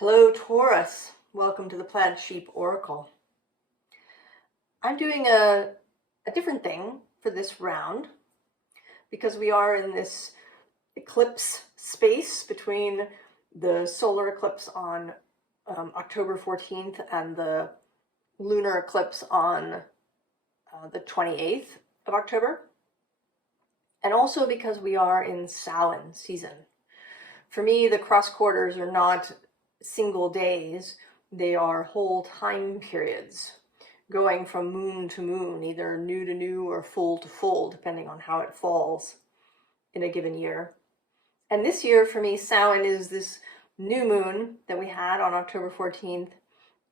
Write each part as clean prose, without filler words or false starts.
Hello, Taurus. Welcome to the Plaid Sheep Oracle. I'm doing a different thing for this round because we are in this eclipse space between the solar eclipse on October 14th and the lunar eclipse on the 28th of October. And also because we are in Samhain season. For me, the cross quarters are not single days, they are whole time periods, going from moon to moon, either new to new or full to full, depending on how it falls in a given year. And this year, for me, Samhain is this new moon that we had on October 14th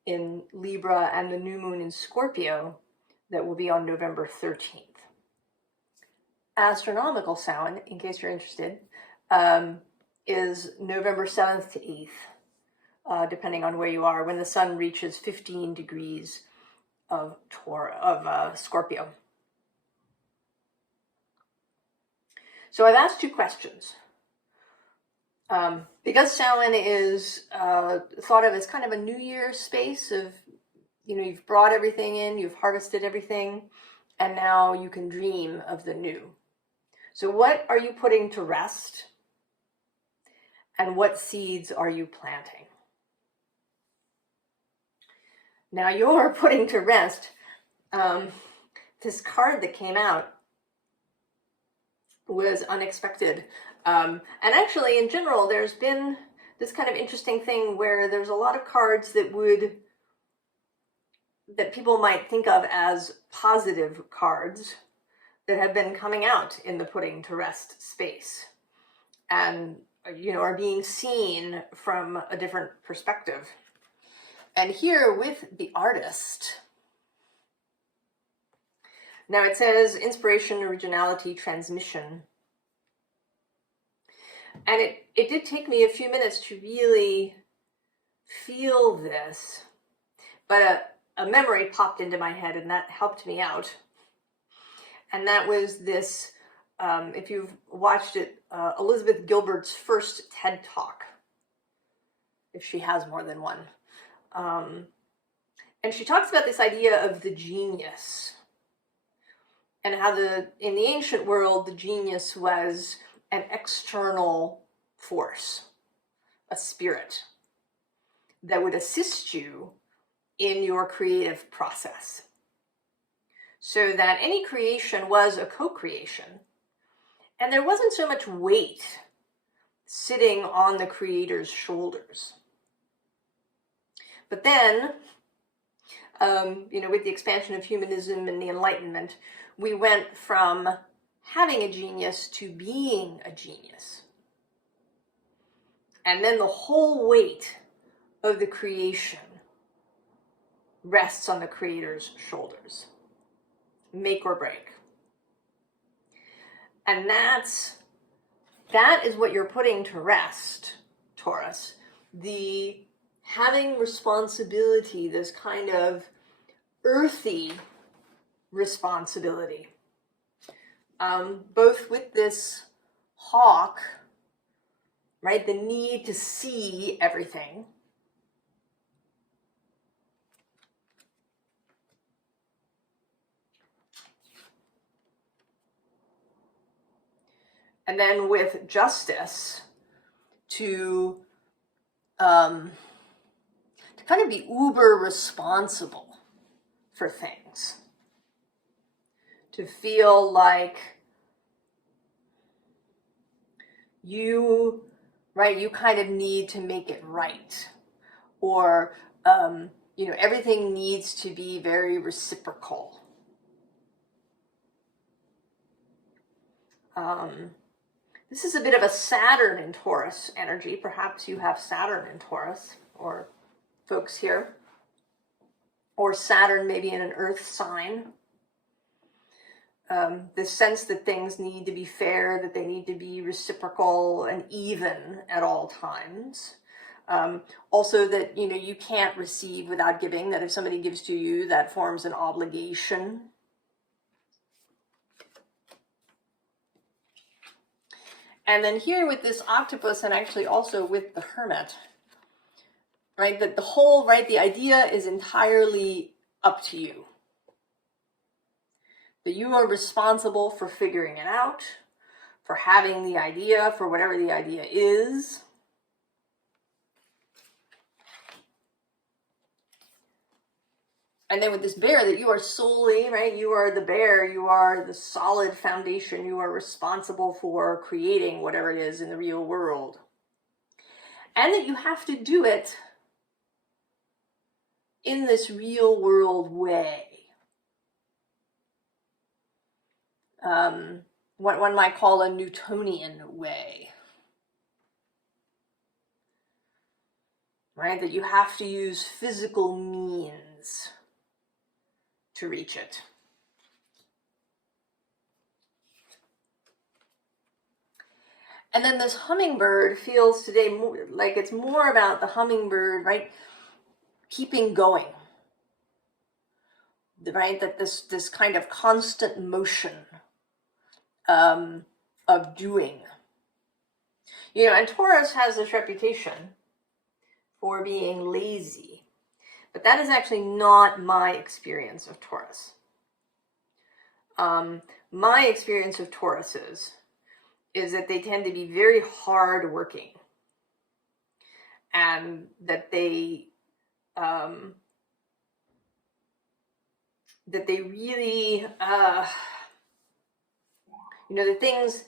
in Libra and the new moon in Scorpio that will be on November 13th. Astronomical Samhain, in case you're interested, is November 7th to 8th. Depending on where you are, when the sun reaches 15 degrees of Scorpio. So I've asked two questions. Because Samhain is thought of as kind of a New Year space of, you've brought everything in, you've harvested everything, and now you can dream of the new. So what are you putting to rest? And what seeds are you planting? Now you're putting to rest, this card that came out was unexpected. And actually, in general, there's been this kind of interesting thing where there's a lot of cards that people might think of as positive cards that have been coming out in the putting to rest space and, are being seen from a different perspective. And here with the artist, now it says inspiration, originality, transmission. And it did take me a few minutes to really feel this, but a memory popped into my head and that helped me out. And that was this, if you've watched it, Elizabeth Gilbert's first TED Talk, if she has more than one. And she talks about this idea of the genius and how in the ancient world, the genius was an external force, a spirit that would assist you in your creative process. So that any creation was a co-creation, and there wasn't so much weight sitting on the creator's shoulders. But then, with the expansion of humanism and the Enlightenment, we went from having a genius to being a genius. And then the whole weight of the creation rests on the creator's shoulders. Make or break. And that is what you're putting to rest, Taurus. The having responsibility, this kind of earthy responsibility, both with this hawk, right, the need to see everything, and then with justice to kind of be uber responsible for things, to feel like you kind of need to make it right, or everything needs to be very reciprocal. This is a bit of a Saturn in Taurus energy. Perhaps you have Saturn in Taurus, or folks here, or Saturn maybe in an earth sign. The sense that things need to be fair, that they need to be reciprocal and even at all times. Also that, you can't receive without giving, that if somebody gives to you, that forms an obligation. And then here with this octopus, and actually also with the Hermit, right? That the whole, right, the idea is entirely up to you. That you are responsible for figuring it out, for having the idea, for whatever the idea is. And then with this bear, that you are solely, right, you are the bear, you are the solid foundation, you are responsible for creating whatever it is in the real world. And that you have to do it in this real world way. What one might call a Newtonian way. Right? That you have to use physical means to reach it. And then this hummingbird feels today more, like it's more about the hummingbird, right? Keeping going. Right? That this kind of constant motion of doing. You know, and Taurus has this reputation for being lazy. But that is actually not my experience of Taurus. My experience of Tauruses is that they tend to be very hardworking, and that they really, you know, the things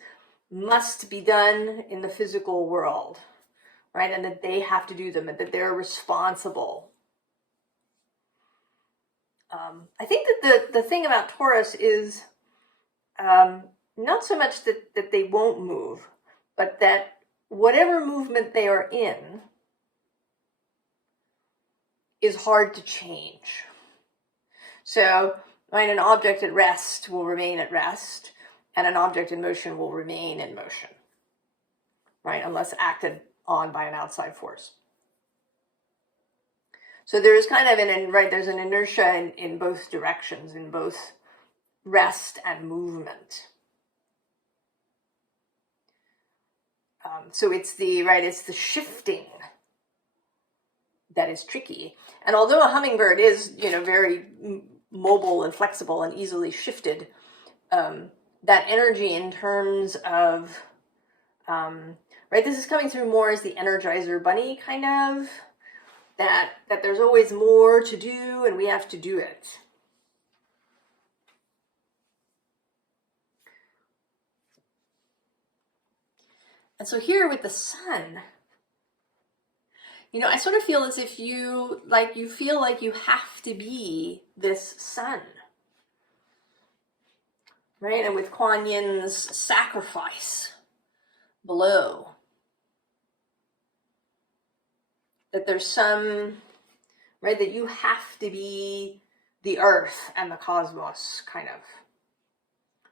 must be done in the physical world, right? And that they have to do them, and that they're responsible. I think that the thing about Taurus is not so much that they won't move, but that whatever movement they are in is hard to change. So, right, an object at rest will remain at rest, and an object in motion will remain in motion, right, unless acted on by an outside force. So there's kind of there's an inertia in both directions, in both rest and movement. So it's the shifting that is tricky. And although a hummingbird is, you know, very mobile and flexible and easily shifted, that energy in terms of, this is coming through more as the Energizer Bunny kind of, that there's always more to do and we have to do it. And so here with the sun, you know, I sort of feel as if you feel like you have to be this sun, right? And with Kuan Yin's sacrifice below, that there's some, right, that you have to be the earth and the cosmos, kind of,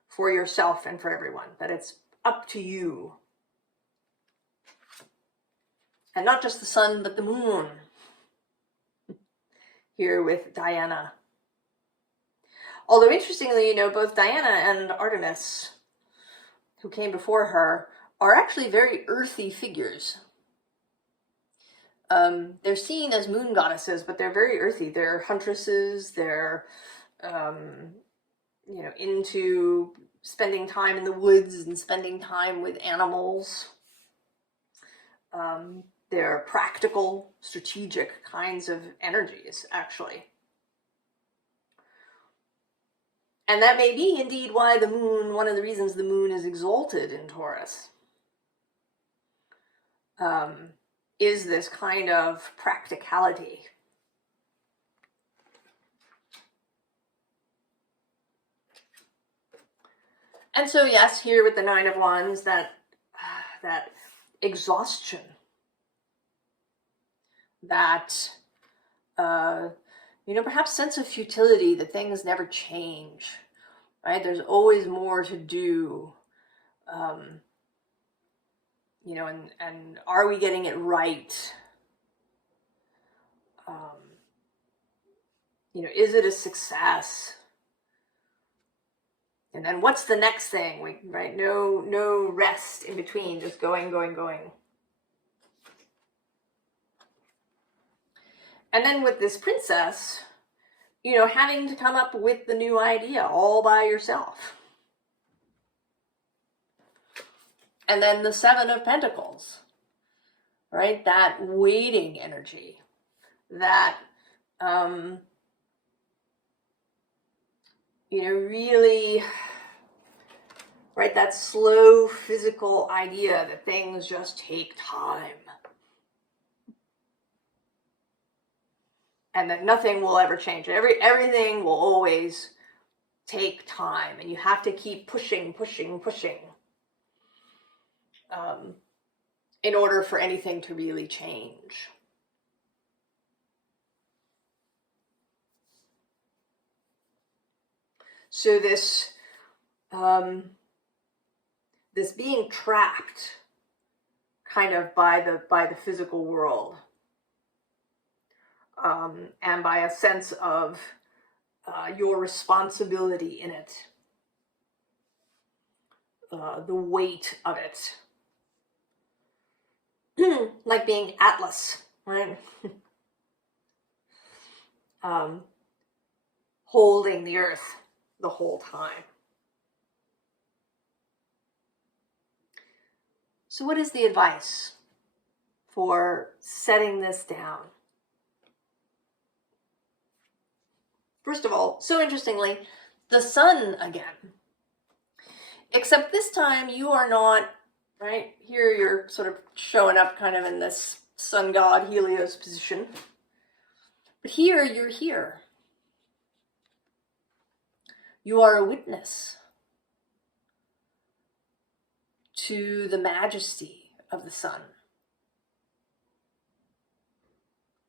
for yourself and for everyone, that it's up to you. And not just the sun, but the moon. Here with Diana. Although interestingly, you know, both Diana and Artemis, who came before her, are actually very earthy figures. They're seen as moon goddesses, but they're very earthy. They're huntresses. They're, you know, into spending time in the woods and spending time with animals. They're practical, strategic kinds of energies, actually. And that may be indeed why the moon, one of the reasons the moon is exalted in Taurus, is this kind of practicality. And so, yes, here with the Nine of Wands, that exhaustion, that, you know, perhaps sense of futility, that things never change, right? There's always more to do, you know, and are we getting it right? You know, is it a success? And then what's the next thing? Right? No rest in between, just going. And then with this princess, you know, having to come up with the new idea all by yourself. And then the Seven of Pentacles, right? That waiting energy, that, you know, really, right? That slow physical idea that things just take time. And that nothing will ever change. Everything will always take time. And you have to keep pushing, in order for anything to really change. So this, this being trapped kind of by the physical world, and by a sense of your responsibility in it, the weight of it, like being Atlas, right? Holding the earth the whole time. So what is the advice for setting this down? First of all, so interestingly, the sun again. Except this time you are not, right? Here you're sort of showing up kind of in this sun god Helios position. But here you're here. You are a witness to the majesty of the sun.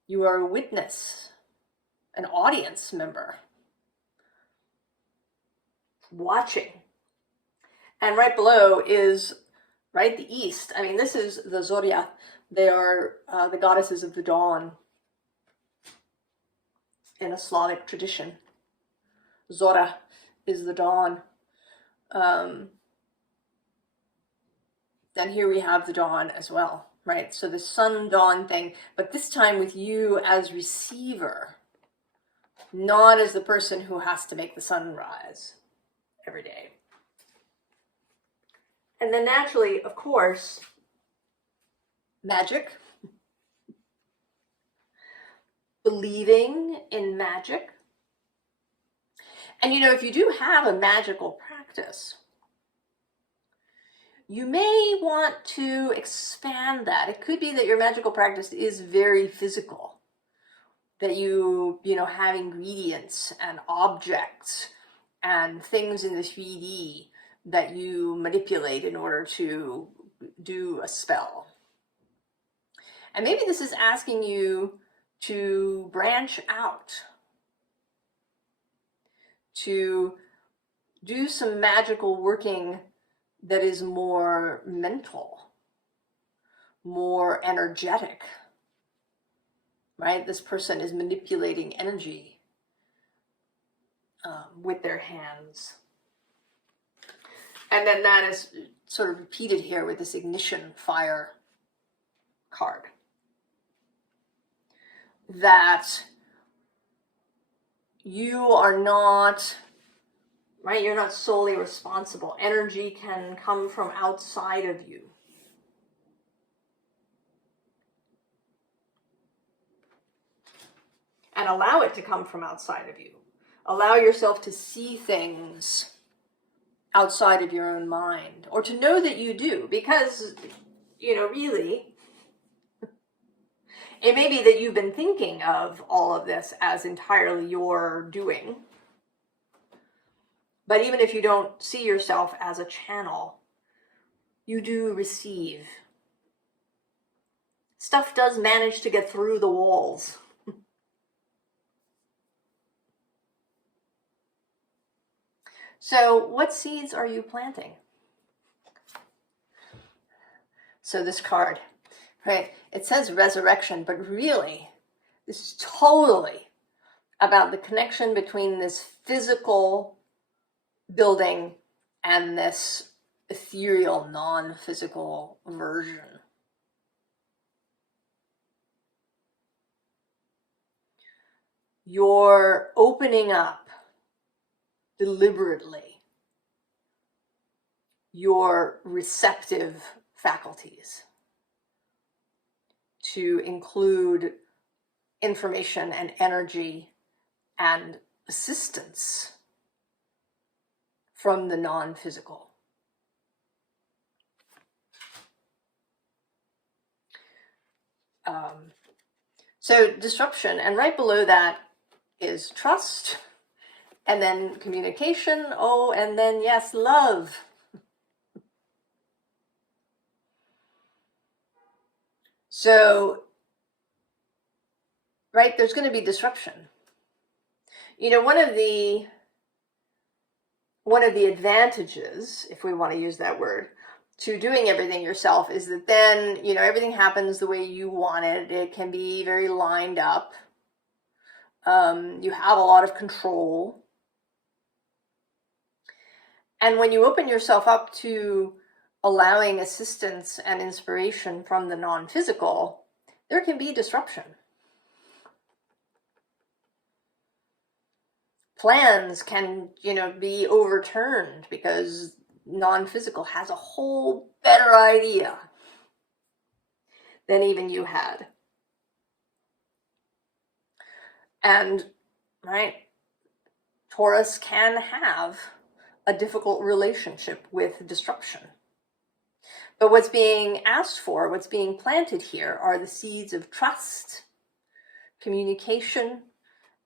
You are a witness, an audience member, watching. And right below is, right, the east. I mean, this is the Zodiac. They are the goddesses of the dawn in a Slavic tradition. Zora is the dawn. Then here we have the dawn as well, right? So the sun-dawn thing, but this time with you as receiver, not as the person who has to make the sun rise every day. And then naturally, of course, magic. Believing in magic. And you know, if you do have a magical practice, you may want to expand that. It could be that your magical practice is very physical, that you know, have ingredients and objects and things in the 3D that you manipulate in order to do a spell. And maybe this is asking you to branch out, to do some magical working that is more mental, more energetic, right? This person is manipulating energy with their hands. And then that is sort of repeated here with this ignition fire card. That you are not, right? You're not solely responsible. Energy can come from outside of you. And allow it to come from outside of you. Allow yourself to see things outside of your own mind, or to know that you do, because, you know, really, it may be that you've been thinking of all of this as entirely your doing. But even if you don't see yourself as a channel, you do receive. Stuff does manage to get through the walls. So what seeds are you planting? So this card, right? It says resurrection, but really, this is totally about the connection between this physical building and this ethereal, non-physical version. you're opening up deliberately your receptive faculties to include information and energy and assistance from the non-physical. So disruption, and right below that is trust, and then communication, oh, and then yes, love. So, right, there's going to be disruption. You know, one of the advantages, if we want to use that word, to doing everything yourself is that then, you know, everything happens the way you want it. It can be very lined up. You have a lot of control. And when you open yourself up to allowing assistance and inspiration from the non-physical, there can be disruption. Plans can, you know, be overturned because non-physical has a whole better idea than even you had. And, right, Taurus can have a difficult relationship with disruption. But what's being asked for, what's being planted here, are the seeds of trust, communication,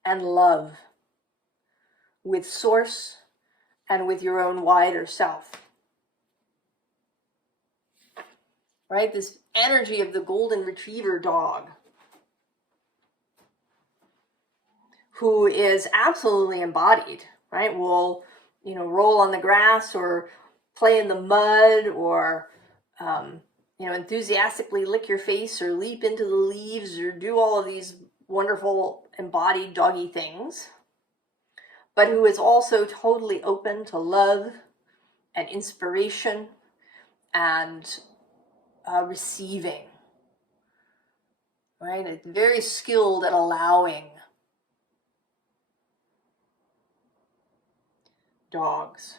and love with Source and with your own wider self. Right? This energy of the golden retriever dog, who is absolutely embodied, right? Will, you know, roll on the grass or play in the mud or, you know, enthusiastically lick your face or leap into the leaves or do all of these wonderful embodied doggy things, but who is also totally open to love and inspiration and receiving, right? It's very skilled at allowing. Dogs.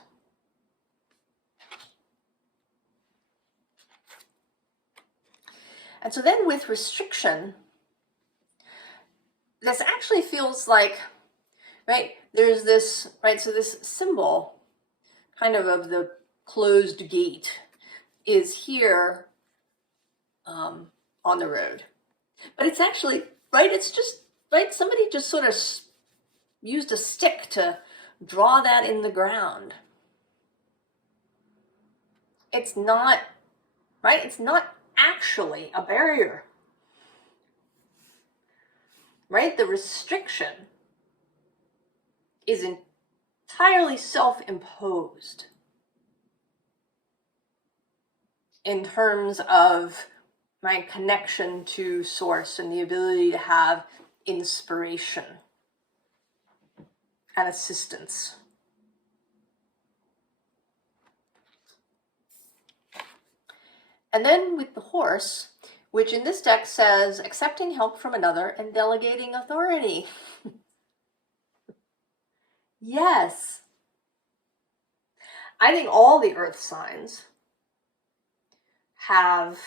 And so then with restriction, this actually feels like, right, there's this, right, so this symbol kind of the closed gate is here on the road. But it's actually, right, it's just, right, somebody just sort of used a stick to draw that in the ground. It's not, right, it's not actually a barrier. Right? The restriction is entirely self-imposed in terms of my connection to Source and the ability to have inspiration and assistance. And then with the horse, which in this deck says accepting help from another and delegating authority. Yes. I think all the earth signs have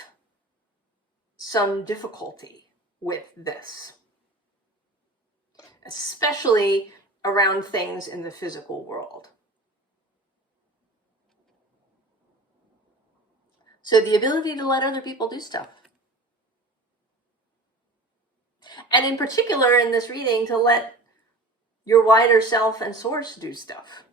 some difficulty with this, especially around things in the physical world. So the ability to let other people do stuff. And in particular in this reading, to let your wider self and Source do stuff.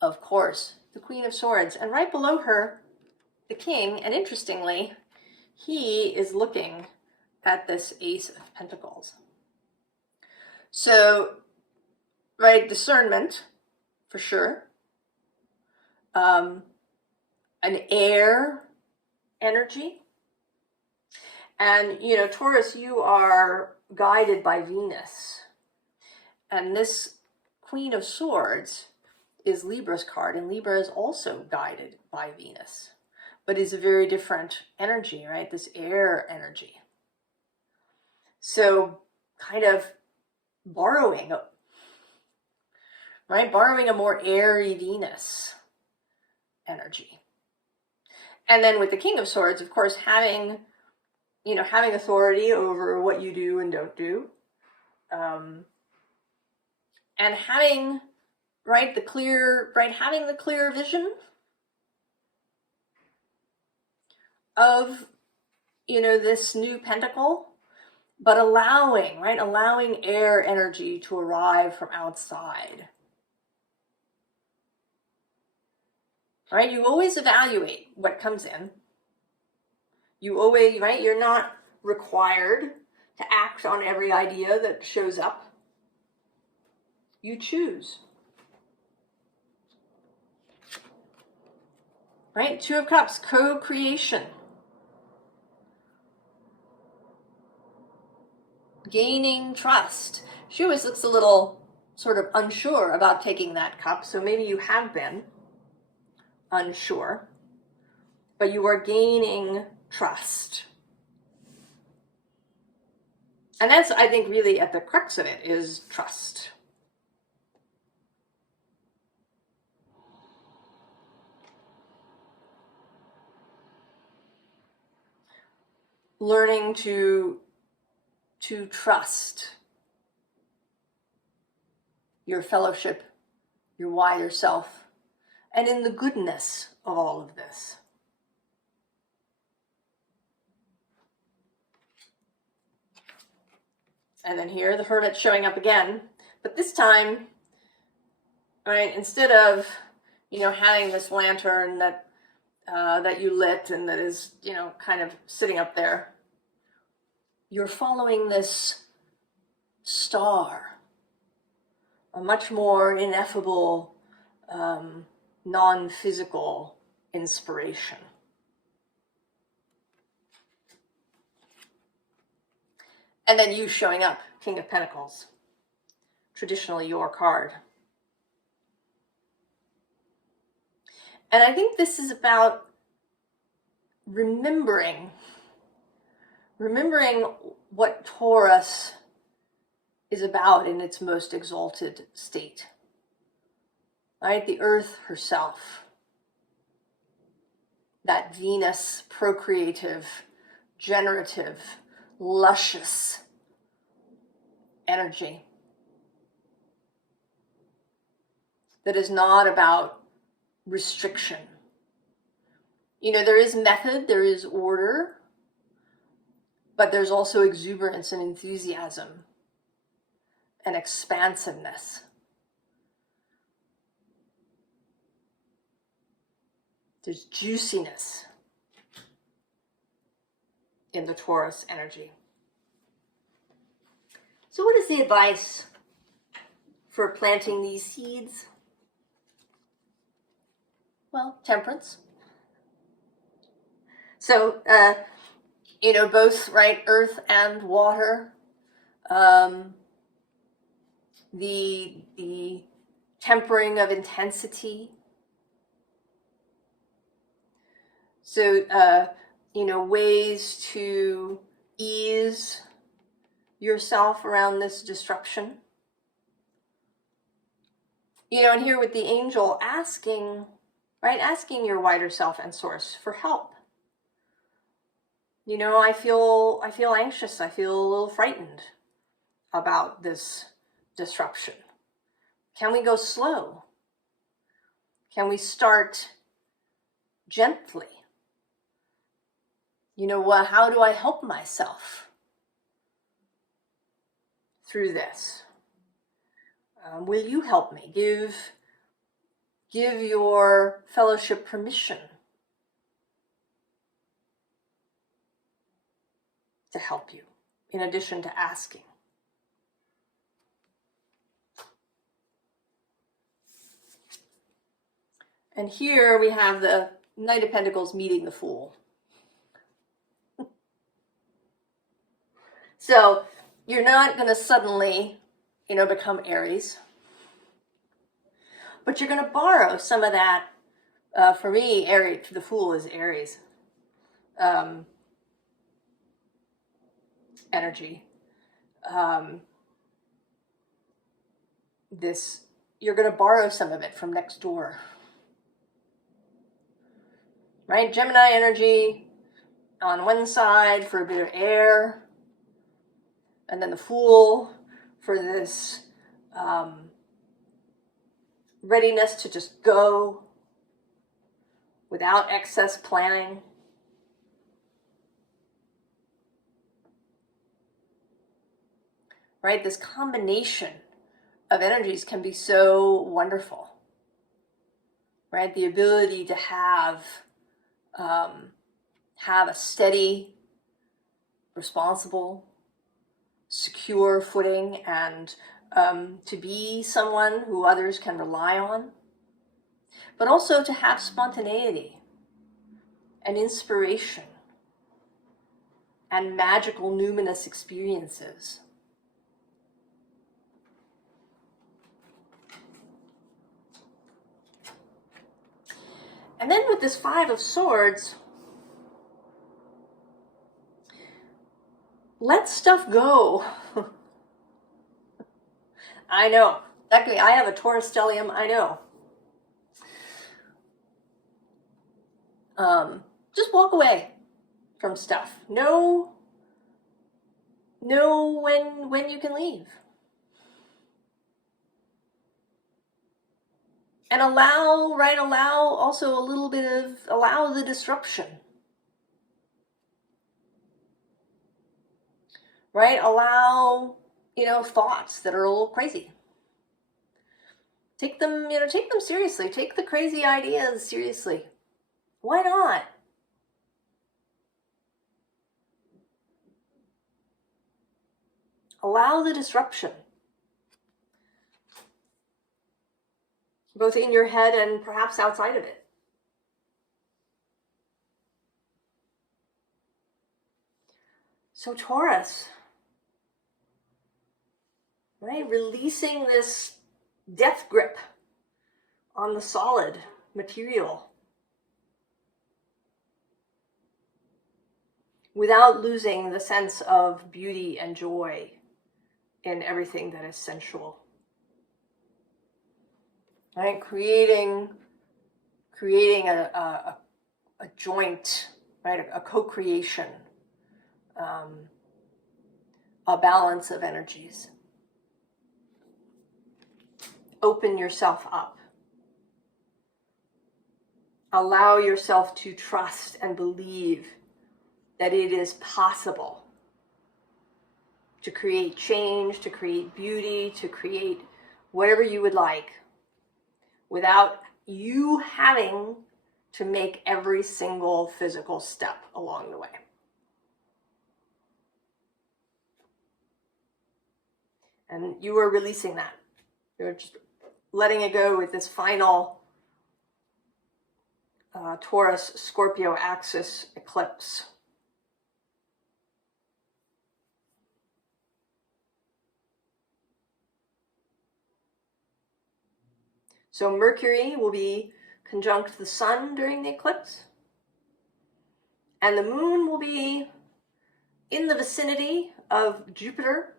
Of course, the Queen of Swords, and right below her, the King, and interestingly, he is looking at this Ace of Pentacles. So, right, discernment, for sure. An air energy. And, you know, Taurus, you are guided by Venus. And this Queen of Swords is Libra's card, and Libra is also guided by Venus. but is a very different energy, right? This air energy. So kind of borrowing, right? Borrowing a more airy Venus energy. And then with the King of Swords, of course, having authority over what you do and don't do. And having, having the clear vision of, this new pentacle, but allowing air energy to arrive from outside. Right? You always evaluate what comes in. You always, you're not required to act on every idea that shows up. You choose. Right? Two of Cups, co-creation. Gaining trust. She always looks a little sort of unsure about taking that cup, so maybe you have been unsure, but you are gaining trust. And that's, I think, really at the crux of it is trust. Learning to trust your fellowship, your wider self, and in the goodness of all of this. And then here, the Hermit showing up again, but this time, instead of, having this lantern that you lit and that is, kind of sitting up there, you're following this star, a much more ineffable, non-physical inspiration. And then you showing up, King of Pentacles, traditionally your card. And I think this is about remembering what Taurus is about in its most exalted state. Right? The earth herself. That Venus, procreative, generative, luscious energy. That is not about restriction. There is method, there is order, but there's also exuberance and enthusiasm and expansiveness. There's juiciness in the Taurus energy. So what is the advice for planting these seeds? Well, temperance. So, both, earth and water. The tempering of intensity. So, ways to ease yourself around this disruption. And here with the angel asking your wider self and source for help. I feel anxious. I feel a little frightened about this disruption. Can we go slow? Can we start gently? How do I help myself through this? Will you help me? Give your fellowship permission to help you, in addition to asking. And here we have the Knight of Pentacles meeting the Fool. So you're not going to suddenly, become Aries, but you're going to borrow some of that For me, Aries, the Fool is Aries energy. You're going to borrow some of it from next door, right? Gemini energy on one side for a bit of air, and then the Fool for this readiness to just go without excess planning. Right? This combination of energies can be so wonderful. Right? The ability to have a steady, responsible, secure footing, and to be someone who others can rely on, but also to have spontaneity and inspiration and magical numinous experiences. And then with this Five of Swords, let stuff go. I know. Exactly. I have a Taurus stellium. I know. Just walk away from stuff. Know when you can leave. And allow also a little bit of, allow the disruption. Right? Allow, thoughts that are a little crazy. Take them seriously. Take the crazy ideas seriously. Why not? Allow the disruption. Both in your head and perhaps outside of it. So Taurus, right? Releasing this death grip on the solid material without losing the sense of beauty and joy in everything that is sensual. Right? Creating a joint, right? A co-creation, a balance of energies. Open yourself up. Allow yourself to trust and believe that it is possible to create change, to create beauty, to create whatever you would like without you having to make every single physical step along the way. And you are releasing that. You're just letting it go with this final Taurus-Scorpio axis eclipse. So Mercury will be conjunct the Sun during the eclipse. And the Moon will be in the vicinity of Jupiter,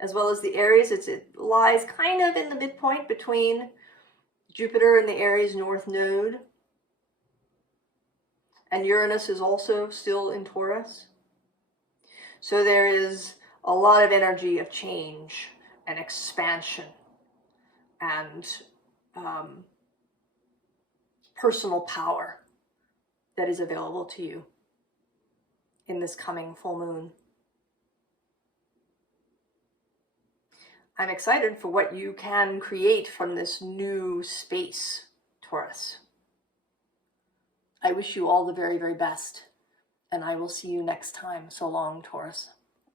as well as the Aries. It lies kind of in the midpoint between Jupiter and the Aries North Node. And Uranus is also still in Taurus. So there is a lot of energy of change and expansion and personal power that is available to you in this coming full moon. I'm excited for what you can create from this new space, Taurus. I wish you all the very, very best, and I will see you next time. So long, Taurus.